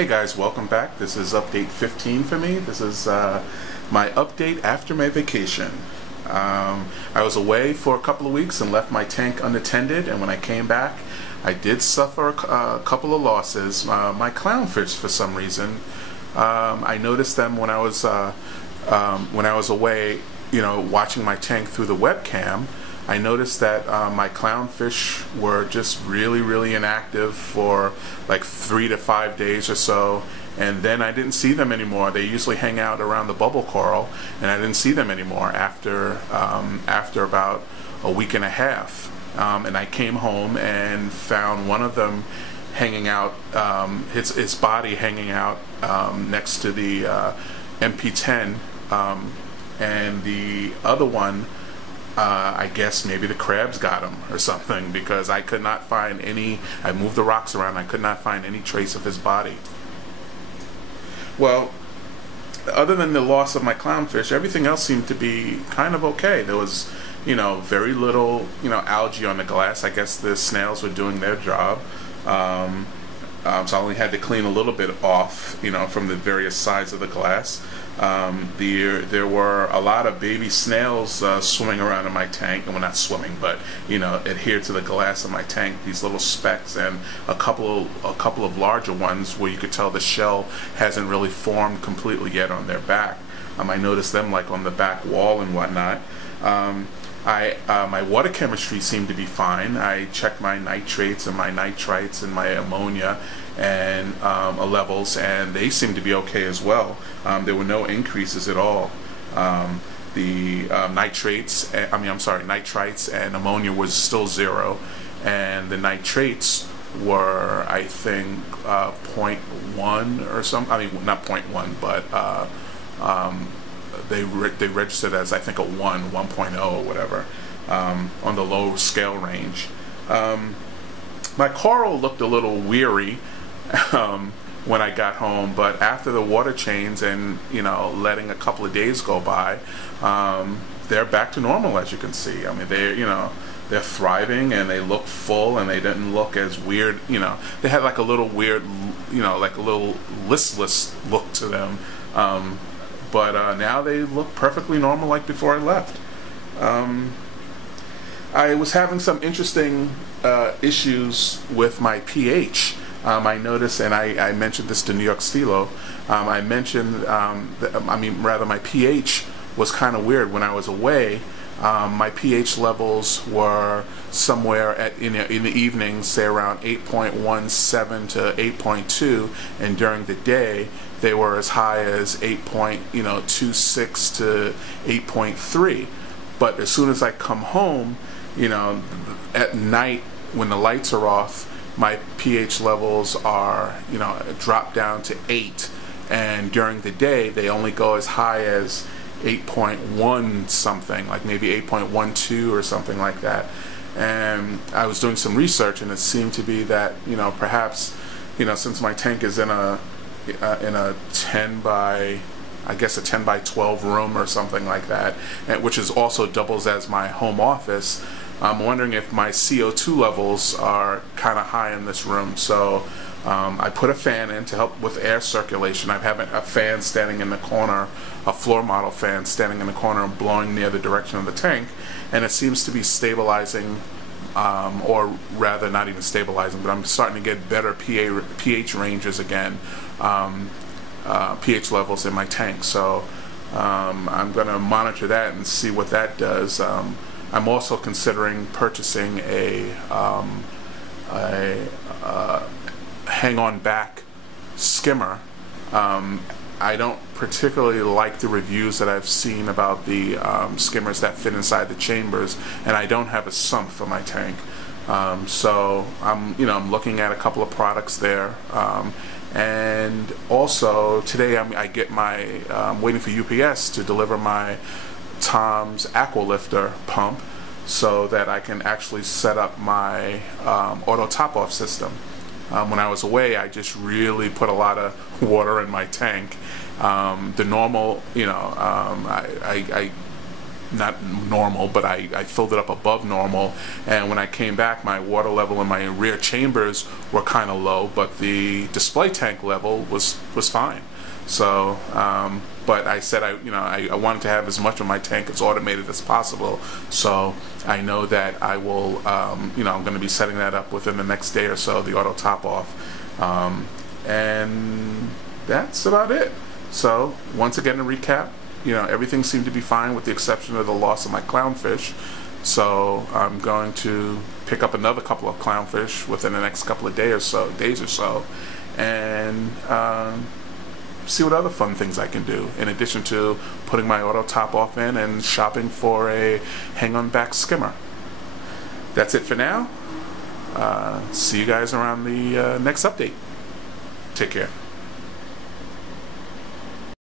Hey guys, welcome back. This is update 15 for me. This is my update after my vacation. I was away for a couple of weeks and left my tank unattended, and when I came back I did suffer a couple of losses. My clownfish, for some reason, I noticed them when I was away, watching my tank through the webcam. I noticed that my clownfish were just really inactive for like 3 to 5 days or so, and then I didn't see them anymore. They usually hang out around the bubble coral, and I didn't see them anymore after about a week and a half. And I came home and found one of them hanging out, its body hanging out next to the MP10, and the other one, I guess maybe the crabs got him or something, because I could not find any. I moved the rocks around, I could not find any trace of his body. Well, other than the loss of my clownfish, everything else seemed to be kind of okay. There was, very little, algae on the glass. I guess the snails were doing their job. So I only had to clean a little bit off, from the various sides of the glass. There were a lot of baby snails swimming around in my tank, and well, not swimming, but adhered to the glass of my tank. These little specks, and a couple of larger ones where you could tell the shell hasn't really formed completely yet on their back. I noticed them like on the back wall and whatnot. My water chemistry seemed to be fine. I checked my nitrates and my nitrites and my ammonia and levels, and they seemed to be okay as well. There were no increases at all. The nitrites and ammonia was still 0, and the nitrates were, I think, 0.1 or something. I mean, not 0.1, but they registered as, I think, a 1.0 or whatever, on the low scale range. My coral looked a little weary when I got home, but after the water change and letting a couple of days go by, they're back to normal, as you can see. I mean, they're thriving, and they look full, and they didn't look as weird. They had like a little weird, like a little listless look to them. But now they look perfectly normal like before I left. I was having some interesting issues with my pH. I noticed, and I mentioned this to New York Stilo, I mentioned, my pH was kind of weird when I was away. My pH levels were somewhere in the evening, say around 8.17 to 8.2, and during the day they were as high as 8.26 to 8.3. But as soon as I come home, at night when the lights are off, my pH levels are, drop down to 8, and during the day they only go as high as 8.1 something, like maybe 8.12 or something like that. And I was doing some research, and it seemed to be that perhaps since my tank is in a 10 by, I guess, a 10 by 12 room or something like that, which is also doubles as my home office, I'm wondering if my CO2 levels are kind of high in this room. So I put a fan in to help with air circulation. I have a fan standing in the corner, a floor model fan standing in the corner and blowing near the direction of the tank, and it seems to be stabilizing, or rather not even stabilizing, but I'm starting to get better pH ranges again, pH levels in my tank. So I'm going to monitor that and see what that does. I'm also considering purchasing a hang-on back skimmer. I don't particularly like the reviews that I've seen about the skimmers that fit inside the chambers, and I don't have a sump for my tank. So I'm looking at a couple of products there. And also today I'm waiting for UPS to deliver my Tom's Aqualifter pump, so that I can actually set up my auto top-off system. When I was away, I just really put a lot of water in my tank. The normal, I not normal, but I filled it up above normal, and when I came back, my water level in my rear chambers were kind of low, but the display tank level was fine. So, but I said I wanted to have as much of my tank as automated as possible. So I know that I will, I'm going to be setting that up within the next day or so, the auto top off, and that's about it. So once again, to recap, everything seemed to be fine with the exception of the loss of my clownfish. So I'm going to pick up another couple of clownfish within the next couple of days or so, and see what other fun things I can do, in addition to putting my auto top off in and shopping for a hang-on back skimmer. That's it for now. See you guys around the next update. Take care.